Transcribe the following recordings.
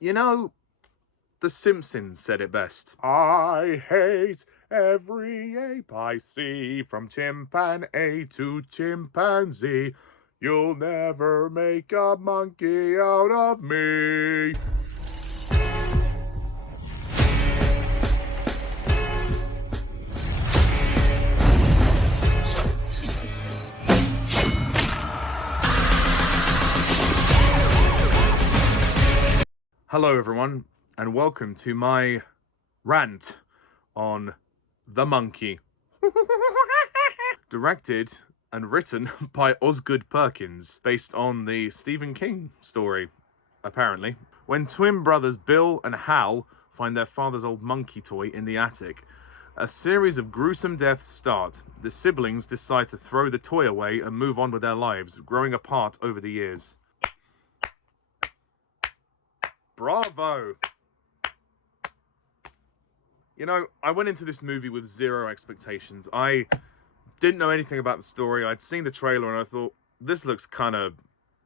You know, The Simpsons said it best. I hate every ape I see, from chimpanzee to chimpanzee. You'll never make a monkey out of me. Hello everyone, and welcome to my rant on The Monkey. Directed and written by Osgood Perkins, based on the Stephen King story, apparently. When twin brothers Bill and Hal find their father's old monkey toy in the attic, a series of gruesome deaths start. The siblings decide to throw the toy away and move on with their lives, growing apart over the years. Bravo! You know, I went into this movie with zero expectations. I didn't know anything about the story. I'd seen the trailer and I thought, this looks kind of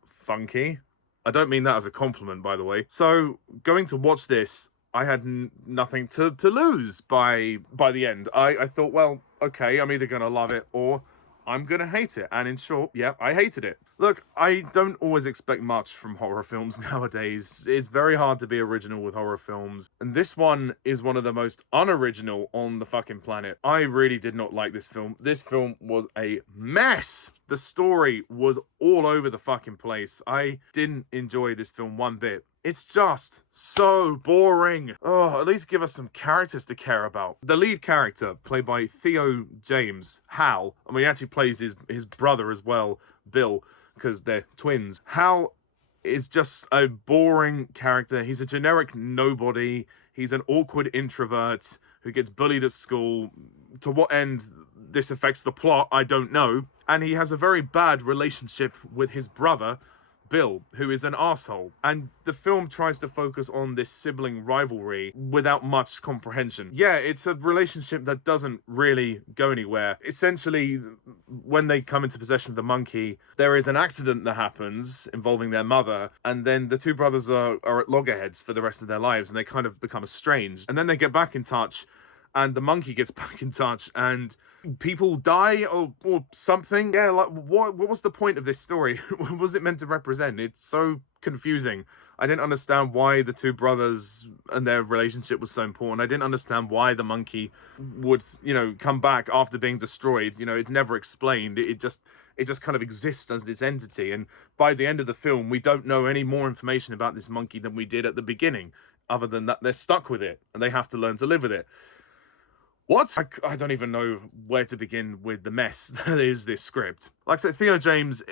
funky. I don't mean that as a compliment, by the way. So, going to watch this, I had nothing to lose by the end. I thought, well, okay, I'm either going to love it or I'm going to hate it. And in short, yeah, I hated it. Look, I don't always expect much from horror films nowadays. It's very hard to be original with horror films. And this one is one of the most unoriginal on the fucking planet. I really did not like this film. This film was a mess. The story was all over the fucking place. I didn't enjoy this film one bit. It's just so boring. Oh, at least give us some characters to care about. The lead character, played by Theo James, Hal, I mean, he actually plays his brother as well, Bill, because they're twins. Hal is just a boring character. He's a generic nobody. He's an awkward introvert who gets bullied at school. To what end this affects the plot, I don't know. And he has a very bad relationship with his brother, Bill, who is an arsehole. And the film tries to focus on this sibling rivalry without much comprehension. Yeah, it's a relationship that doesn't really go anywhere. Essentially, when they come into possession of the monkey, there is an accident that happens involving their mother, and then the two brothers are at loggerheads for the rest of their lives, and they kind of become estranged. And then they get back in touch, and the monkey gets back in touch, and people die or something. Yeah, like what was the point of this story? What was it meant to represent? It's so confusing. I didn't understand why the two brothers and their relationship was so important. I didn't understand why the monkey would, come back after being destroyed. It's never explained. It just kind of exists as this entity, and by the end of the film we don't know any more information about this monkey than we did at the beginning, other than that they're stuck with it and they have to learn to live with it. What? I don't even know where to begin with the mess that is this script. Like I said, Theo James,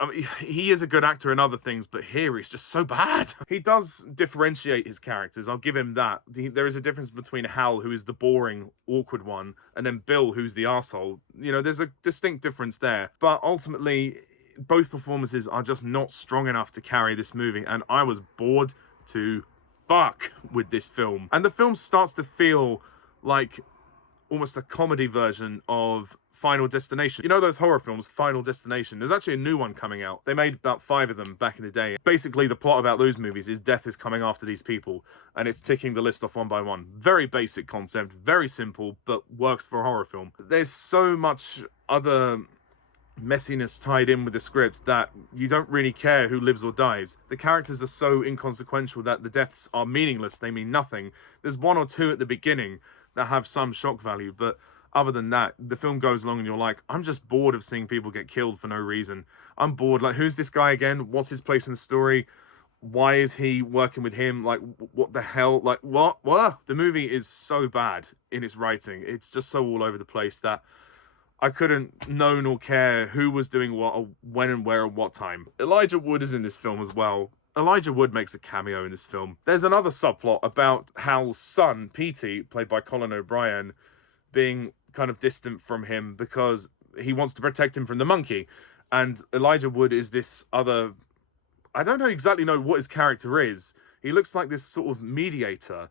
I mean, he is a good actor in other things, but here he's just so bad. He does differentiate his characters, I'll give him that. There is a difference between Hal, who is the boring, awkward one, and then Bill, who's the arsehole. There's a distinct difference there. But ultimately, both performances are just not strong enough to carry this movie, and I was bored to fuck with this film. And the film starts to feel like almost a comedy version of Final Destination. You know those horror films, Final Destination? There's actually a new one coming out. They made about 5 of them back in the day. Basically, the plot about those movies is death is coming after these people, and it's ticking the list off one by one. Very basic concept, very simple, but works for a horror film. There's so much other messiness tied in with the script that you don't really care who lives or dies. The characters are so inconsequential that the deaths are meaningless. They mean nothing. There's 1 or 2 at the beginning that have some shock value, but other than that, the film goes along and you're like, I'm just bored of seeing people get killed for no reason. I'm bored. Like, who's this guy again? What's his place in the story? Why is he working with him? Like, what the hell? Like, what? The movie is so bad in its writing. It's just so all over the place that I couldn't know nor care who was doing what, or when and where, or what time. Elijah Wood is in this film as well. Elijah Wood makes a cameo in this film. There's another subplot about Hal's son, Petey, played by Colin O'Brien, being kind of distant from him because he wants to protect him from the monkey. And Elijah Wood is this other... I don't exactly know what his character is. He looks like this sort of mediator,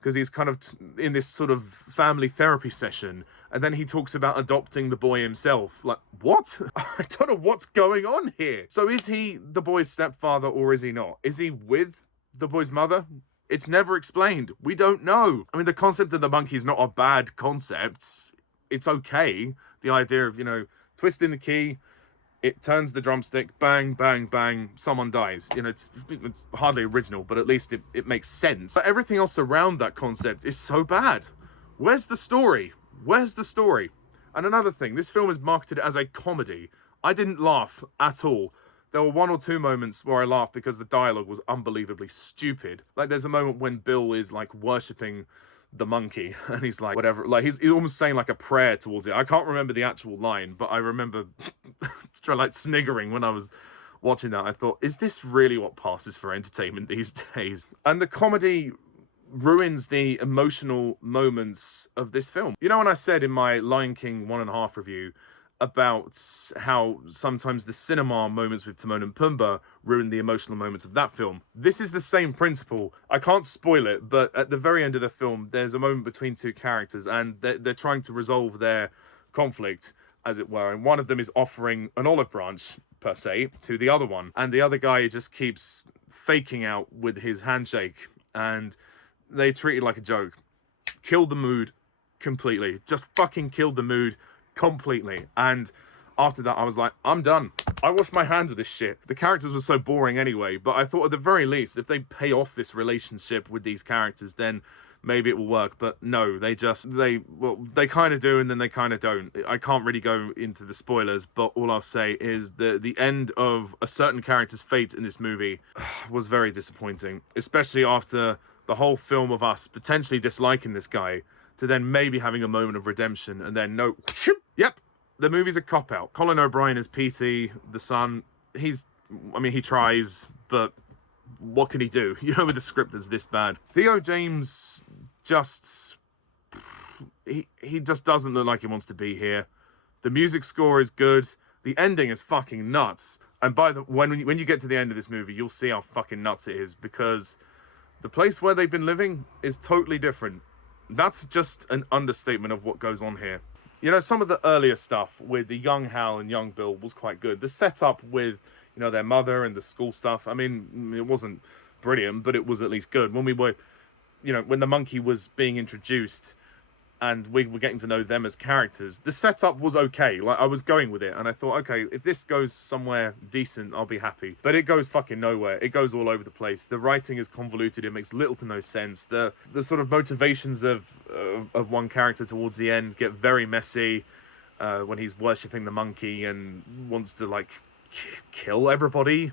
because he's kind of in this sort of family therapy session, and then he talks about adopting the boy himself. Like, what? I don't know what's going on here. So is he the boy's stepfather, or is he not? Is he with the boy's mother? It's never explained. We don't know. I mean, the concept of the monkey is not a bad concept. It's okay. The idea of, you know, twisting the key, it turns the drumstick, bang, bang, bang, someone dies. You know, it's hardly original, but at least it makes sense. But everything else around that concept is so bad. Where's the story? Where's the story? And another thing, this film is marketed as a comedy. I didn't laugh at all. There were 1 or 2 moments where I laughed because the dialogue was unbelievably stupid. Like, there's a moment when Bill is, like, worshipping the monkey, and he's like, whatever, like, he's almost saying, like, a prayer towards it. I can't remember the actual line, but I remember like, sniggering when I was watching that. I thought, is this really what passes for entertainment these days? And the comedy ruins the emotional moments of this film. You know, when I said in my Lion King 1.5 review about how sometimes the cinema moments with Timon and Pumbaa ruin the emotional moments of that film. This is the same principle. I can't spoil it, but at the very end of the film, there's a moment between 2 characters, and they're trying to resolve their conflict, as it were, and one of them is offering an olive branch, per se, to the other one, and the other guy just keeps faking out with his handshake, and they treat it like a joke. Killed the mood completely. Just fucking killed the mood completely. And after that, I was like, I'm done. I washed my hands of this shit. The characters were so boring anyway, but I thought at the very least, if they pay off this relationship with these characters, then maybe it will work. But no, they kind of do, and then they kind of don't. I can't really go into the spoilers, but all I'll say is the end of a certain character's fate in this movie was very disappointing, especially after the whole film of us potentially disliking this guy, to then maybe having a moment of redemption, and then no, yep, the movie's a cop-out. Colin O'Brien is Petey, the son. He tries, but what can he do? You know, with the script that's this bad. Theo James just, he just doesn't look like he wants to be here. The music score is good. The ending is fucking nuts. And when you get to the end of this movie, you'll see how fucking nuts it is, because the place where they've been living is totally different. That's just an understatement of what goes on here. You know, some of the earlier stuff with the young Hal and young Bill was quite good. The setup with, you know, their mother and the school stuff, I mean, it wasn't brilliant, but it was at least good. When we were, you know, when the monkey was being introduced and we were getting to know them as characters, the setup was okay. Like, I was going with it, and I thought, okay, if this goes somewhere decent, I'll be happy. But it goes fucking nowhere. It goes all over the place. The writing is convoluted. It makes little to no sense. The sort of motivations of one character towards the end get very messy, when he's worshipping the monkey and wants to, like, kill everybody.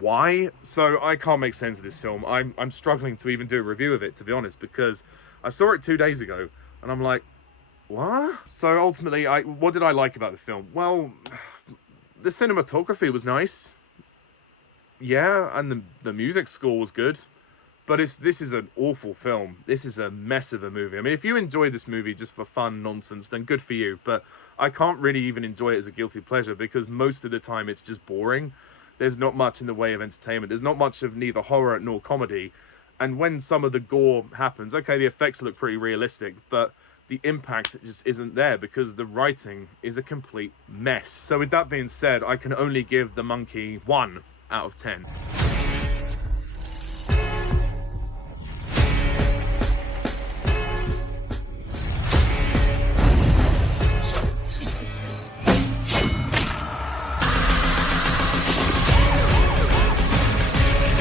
Why? So I can't make sense of this film. I'm struggling to even do a review of it, to be honest, because I saw it 2 days ago, and I'm like, what? So ultimately, what did I like about the film? Well, the cinematography was nice. Yeah, and the music score was good. But this is an awful film. This is a mess of a movie. I mean, if you enjoy this movie just for fun nonsense, then good for you. But I can't really even enjoy it as a guilty pleasure, because most of the time it's just boring. There's not much in the way of entertainment. There's not much of neither horror nor comedy. And when some of the gore happens, okay, the effects look pretty realistic, but the impact just isn't there because the writing is a complete mess. So with that being said, I can only give The Monkey 1 out of 10.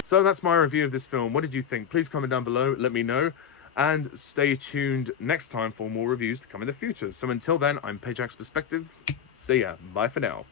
So that's my review of this film. What did you think? Please comment down below, let me know, and stay tuned next time for more reviews to come in the future. So until then, I'm Pajak's Perspective. See ya. Bye for now.